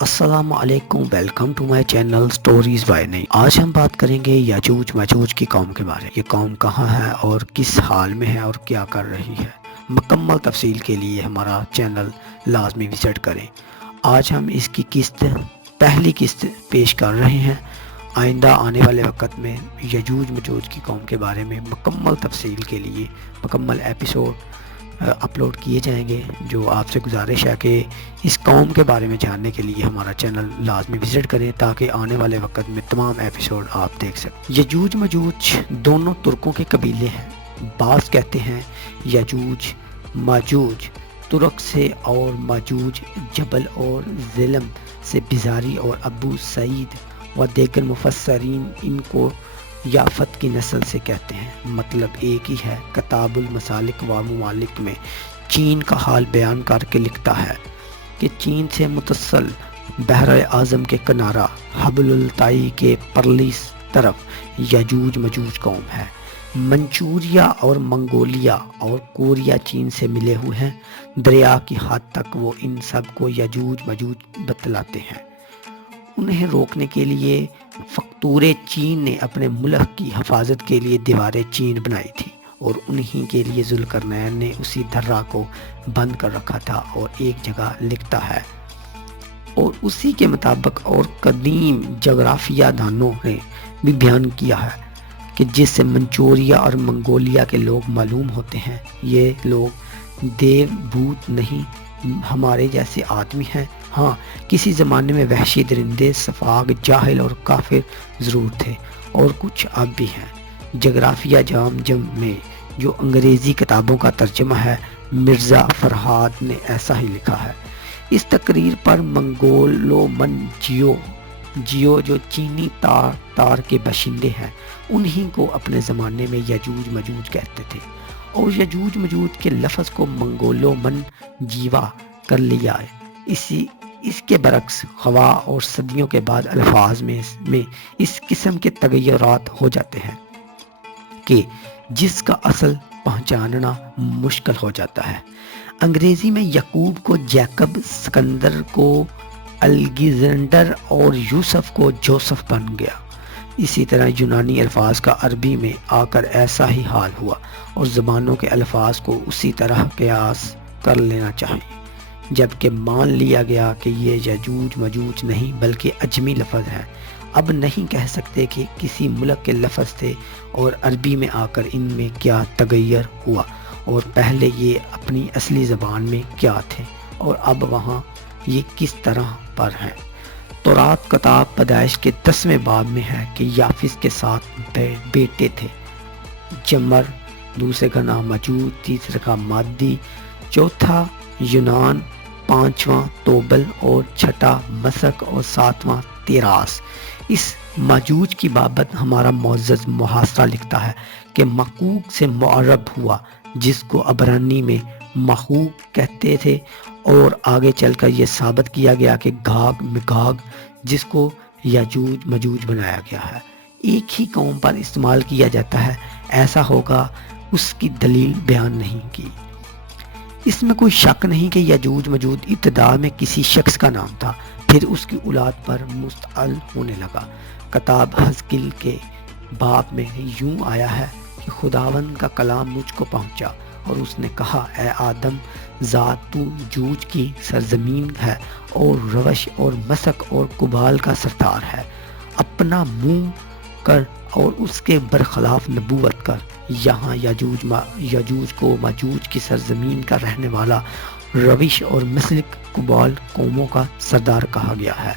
السلام علیکم، welcome to my channel stories by نئی۔ آج ہم بات کریں گے یاجوج ماجوج کی قوم کے بارے میں۔ یہ قوم کہاں ہے اور کس حال میں ہے اور کیا کر رہی ہے، مکمل تفصیل کے لیے ہمارا چینل لازمی وزٹ کریں۔ آج ہم اس کی پہلی قسط پیش کر رہے ہیں۔ آئندہ آنے والے وقت میں یاجوج ماجوج کی قوم کے بارے میں مکمل تفصیل کے لیے مکمل ایپیسوڈ اپلوڈ کیے جائیں گے، جو آپ سے گزارش ہے کہ اس قوم کے بارے میں جاننے کے لیے ہمارا چینل لازمی وزٹ کریں تاکہ آنے والے وقت میں تمام ایپیسوڈ آپ دیکھ سکیں۔ یاجوج ماجوج دونوں ترکوں کے قبیلے ہیں۔ بعض کہتے ہیں یاجوج ماجوج ترک سے اور ماجوج جبل اور ظلم سے بزاری، اور ابو سعید و دیگر مفسرین ان کو یافت کی نسل سے کہتے ہیں۔ مطلب ایک ہی ہے۔ کتاب المسالک و ممالک میں چین کا حال بیان کر کے لکھتا ہے کہ چین سے متصل بحر اعظم کے کنارہ حبل الطائی کے پرلی طرف یاجوج ماجوج قوم ہے۔ منچوریا اور منگولیا اور کوریا چین سے ملے ہوئے ہیں۔ دریا کی حد تک وہ ان سب کو یاجوج ماجوج بتلاتے ہیں۔ انہیں روکنے کے لیے فقتور چین نے اپنے ملک کی حفاظت کے لیے دیوار چین بنائی تھی، اور انہی کے لیے ذوالقرنین نے اسی درہ کو بند کر رکھا تھا۔ اور ایک جگہ لکھتا ہے، اور اسی کے مطابق اور قدیم جغرافیہ دانوں نے بھی بیان کیا ہے کہ جس سے منچوریا اور منگولیا کے لوگ معلوم ہوتے ہیں، یہ لوگ دیو بھوت نہیں، ہمارے جیسے آدمی ہیں۔ ہاں، کسی زمانے میں وحشی درندے، سفاگ، جاہل اور کافر ضرور تھے، اور کچھ اب بھی ہیں۔ جغرافیہ جام میں جو انگریزی کتابوں کا ترجمہ ہے، مرزا فرہاد نے ایسا ہی لکھا ہے۔ اس تقریر پر منگولو من جیو جو چینی تار کے باشندے ہیں، انہی کو اپنے زمانے میں یاجوج ماجوج کہتے تھے، اور یاجوج ماجوج کے لفظ کو منگولو من جیوا کر لیا ہے۔ اس کے برعکس خواہ اور صدیوں کے بعد الفاظ میں اس قسم کے تغیرات ہو جاتے ہیں کہ جس کا اصل پہچاننا مشکل ہو جاتا ہے۔ انگریزی میں یعقوب کو جیکب، سکندر کو الگزینڈر اور یوسف کو جوسف بن گیا۔ اسی طرح یونانی الفاظ کا عربی میں آ کر ایسا ہی حال ہوا، اور زبانوں کے الفاظ کو اسی طرح قیاس کر لینا چاہیے، جبکہ مان لیا گیا کہ یہ یاجوج ماجوج نہیں بلکہ اجمی لفظ ہے۔ اب نہیں کہہ سکتے کہ کسی ملک کے لفظ تھے اور عربی میں آ کر ان میں کیا تغیر ہوا، اور پہلے یہ اپنی اصلی زبان میں کیا تھے، اور اب وہاں یہ کس طرح پر ہیں۔ تورات کتاب پیدائش کے 10ویں باب میں ہے کہ یافس کے 7 بیٹے تھے، جمر، دوسرے کا نام ماجوج، تیسرے کا مادی، چوتھا یونان، 5واں توبل، اور چھٹا مسک، اور 7واں تیراس۔ اس ماجوج کی بابت ہمارا معزز محاصرہ لکھتا ہے کہ مقوق سے معرب ہوا، جس کو عبرانی میں محوق کہتے تھے، اور آگے چل کر یہ ثابت کیا گیا کہ گاگ مگاگ، جس کو یاجوج ماجوج بنایا گیا ہے، ایک ہی قوم پر استعمال کیا جاتا ہے۔ ایسا ہوگا اس کی دلیل بیان نہیں کی۔ اس میں کوئی شک نہیں کہ یاجوج ماجوج ابتدا میں کسی شخص کا نام تھا، پھر اس کی اولاد پر مستعل ہونے لگا۔ کتاب حزقیل کے باب میں یوں آیا ہے کہ خداوند کا کلام مجھ کو پہنچا، اور اس نے کہا، اے آدم ذات، تو جوج کی سرزمین ہے، اور روش اور مسک اور کبال کا سردار ہے۔ اپنا منہ کر اور اس کے برخلاف نبوت کر۔ یہاں یاجوج کو ماجوج کی سرزمین کا رہنے والا، روش اور مسلک کبال قوموں کا سردار کہا گیا ہے۔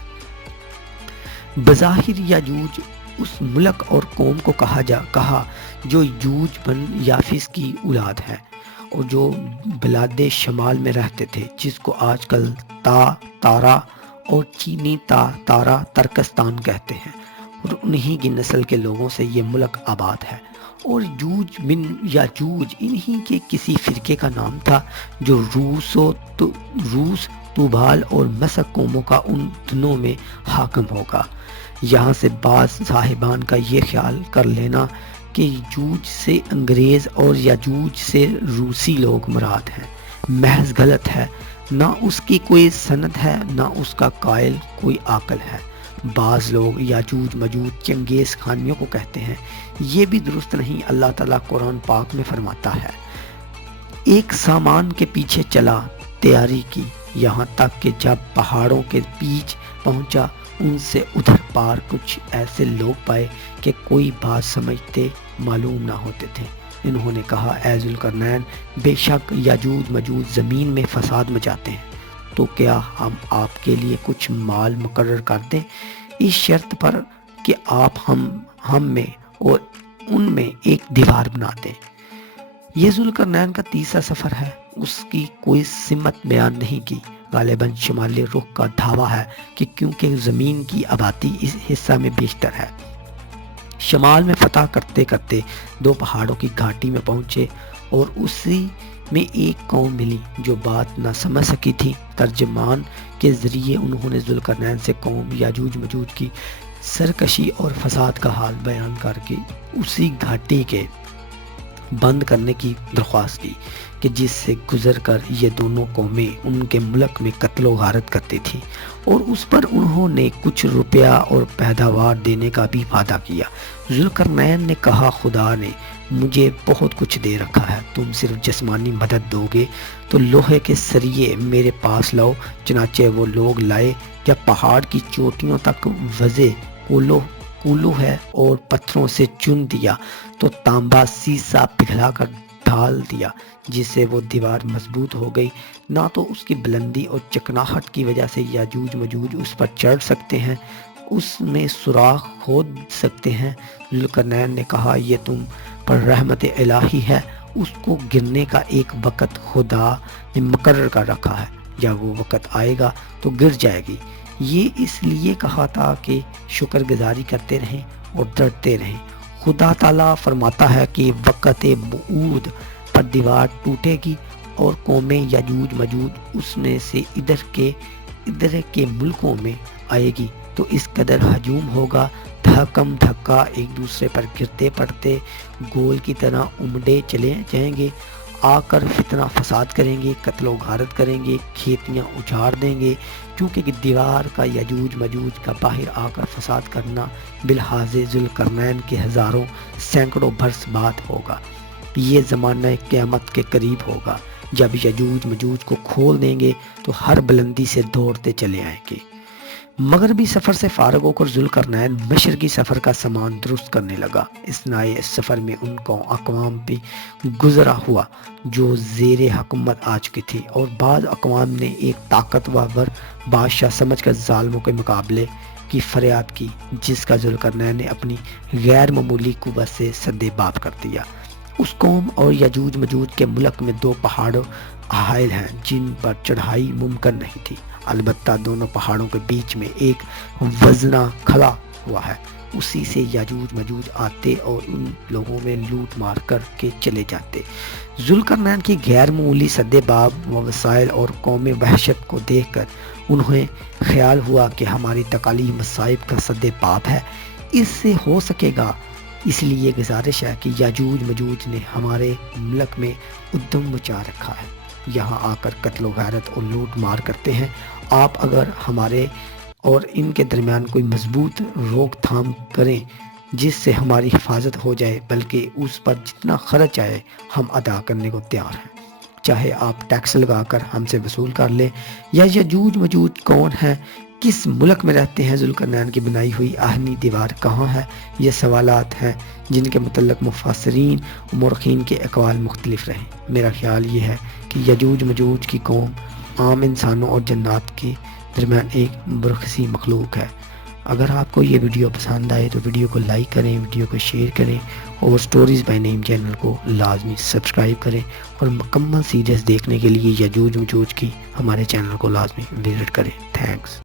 بظاہر یاجوج اس ملک اور قوم کو کہا جو یوج بن یافس کی اولاد ہے، اور جو بلاد شمال میں رہتے تھے، جس کو آج کل تارا اور چینی تارا ترکستان کہتے ہیں، اور انہی کی نسل کے لوگوں سے یہ ملک آباد ہے۔ اور یوج بن یاجوج انہی کے کسی فرقے کا نام تھا، جو روس، توبال اور مسک قوموں کا ان دنوں میں حاکم ہوگا۔ یہاں سے بعض صاحبان کا یہ خیال کر لینا کہ یوج سے انگریز اور یاجوج سے روسی لوگ مراد ہیں، محض غلط ہے۔ نہ اس کی کوئی سند ہے نہ اس کا قائل کوئی عاقل ہے۔ بعض لوگ یاجوج مجوج چنگیز خانیوں کو کہتے ہیں، یہ بھی درست نہیں۔ اللہ تعالیٰ قرآن پاک میں فرماتا ہے، ایک سامان کے پیچھے چلا، تیاری کی، یہاں تک کہ جب پہاڑوں کے بیچ پہنچا، ان سے ادھر پار کچھ ایسے لوگ پائے کہ کوئی بات سمجھتے معلوم نہ ہوتے تھے۔ انہوں نے کہا، اے ذوالقرنین، بے شک یاجوج مجوج زمین میں فساد مچاتے ہیں، تو کیا ہم آپ کے لیے کچھ مال مقرر کر دیں، اس شرط پر کہ آپ ہم میں اور ان میں ایک دیوار بنا دیں۔ یہ ذوالقرنین کا تیسرا سفر ہے۔ اس کی کوئی سمت بیان نہیں کی۔ غالباً شمالی رخ کا دعویٰ ہے کہ کیونکہ زمین کی آبادی اس حصہ میں بیشتر ہے۔ شمال میں فتح کرتے کرتے دو پہاڑوں کی گھاٹی میں پہنچے اور اسی میں ایک قوم ملی جو بات نہ سمجھ سکی تھی۔ ترجمان کے ذریعے انہوں نے ذوالقرنین سے قوم یاجوج مجوج کی سرکشی اور فساد کا حال بیان کر کے اسی گھاٹی کے بند کرنے کی درخواست کی کہ جس سے گزر کر یہ دونوں قومیں ان کے ملک میں قتل و غارت کرتی تھی، اور اس پر انہوں نے کچھ روپیہ اور پیداوار دینے کا بھی وعدہ کیا۔ ذوالقرنین نے کہا، خدا نے مجھے بہت کچھ دے رکھا ہے، تم صرف جسمانی مدد دو گے تو لوہے کے سریے میرے پاس لاؤ۔ چنانچہ وہ لوگ لائے۔ جب پہاڑ کی چوٹیوں تک وضع کولو ہے اور پتھروں سے چن دیا تو تانبا سیسا پگھلا کر ڈھال دیا، جس سے وہ دیوار مضبوط ہو گئی۔ نہ تو اس کی بلندی اور چکناہٹ کی وجہ سے یاجوج مجوج اس پر چڑھ سکتے ہیں، اس میں سوراخ کھود سکتے ہیں۔ ذوالقرنین نے کہا، یہ تم پر رحمت الہی ہے، اس کو گرنے کا ایک وقت خدا نے مقرر کر رکھا ہے، جب وہ وقت آئے گا تو گر جائے گی۔ یہ اس لیے کہا تھا کہ شکر گزاری کرتے رہیں اور ڈرتے رہیں۔ خدا تعالیٰ فرماتا ہے کہ وقت بعود پر دیوار ٹوٹے گی اور قومیں یاجوج مجوج اس میں سے ادھر کے ملکوں میں آئے گی، تو اس قدر ہجوم ہوگا، دھکم دھکا ایک دوسرے پر گرتے پڑتے گول کی طرح امڈے چلے جائیں گے، آ کر فتنہ فساد کریں گے، قتل و غارت کریں گے، کھیتیاں اجاڑ دیں گے، کیونکہ دیوار کا یاجوج مجوج کا باہر آ کر فساد کرنا بلحاظ ذوالقرنین کے ہزاروں سینکڑوں برس بعد ہوگا۔ یہ زمانہ قیامت کے قریب ہوگا، جب یاجوج مجوج کو کھول دیں گے تو ہر بلندی سے دوڑتے چلے آئیں گے۔ مغربی سفر سے فارغ ہو کر ذوالقرنین مشرقی سفر کا سامان درست کرنے لگا۔ اثناء اس سفر میں ان کو اقوام بھی گزرا ہوا جو زیر حکومت آ چکی تھی، اور بعض اقوام نے ایک طاقتور بادشاہ سمجھ کر ظالموں کے مقابلے کی فریاد کی، جس کا ذوالقرنین نے اپنی غیر معمولی قوت سے سد باب کر دیا۔ اس قوم اور یاجوج مجوج کے ملک میں دو پہاڑ حائل ہیں جن پر چڑھائی ممکن نہیں تھی، البتہ دونوں پہاڑوں کے بیچ میں ایک وزنہ کھڑا ہوا ہے، اسی سے یاجوج مجوج آتے اور ان لوگوں میں لوٹ مار کر کے چلے جاتے۔ ذوالقرنین کی غیر معمولی سد باب و وسائل اور قوم وحشت کو دیکھ کر انہیں خیال ہوا کہ ہماری تکالیف مصائب کا سد باب ہے، اس سے ہو سکے گا، اس لیے گزارش ہے کہ یاجوج مجوج نے ہمارے ملک میں ادھم مچا رکھا ہے، یہاں آ کر قتل و غارت اور لوٹ مار کرتے ہیں۔ آپ اگر ہمارے اور ان کے درمیان کوئی مضبوط روک تھام کریں جس سے ہماری حفاظت ہو جائے، بلکہ اس پر جتنا خرچ آئے ہم ادا کرنے کو تیار ہیں، چاہے آپ ٹیکس لگا کر ہم سے وصول کر لیں۔ یا یاجوج مجوج کون ہیں، کس ملک میں رہتے ہیں، ذوالقرنین کی بنائی ہوئی آہنی دیوار کہاں ہے، یہ سوالات ہیں جن کے متعلق مفسرین و مورخین کے اقوال مختلف رہیں۔ میرا خیال یہ ہے کہ یاجوج مجوج کی قوم عام انسانوں اور جنات کے درمیان ایک برخسی مخلوق ہے۔ اگر آپ کو یہ ویڈیو پسند آئے تو ویڈیو کو لائک کریں، ویڈیو کو شیئر کریں، اور سٹوریز بائی نیم چینل کو لازمی سبسکرائب کریں، اور مکمل سیریز دیکھنے کے لیے یاجوج مجوج کی ہمارے چینل کو لازمی وزٹ کریں۔ تھینکس۔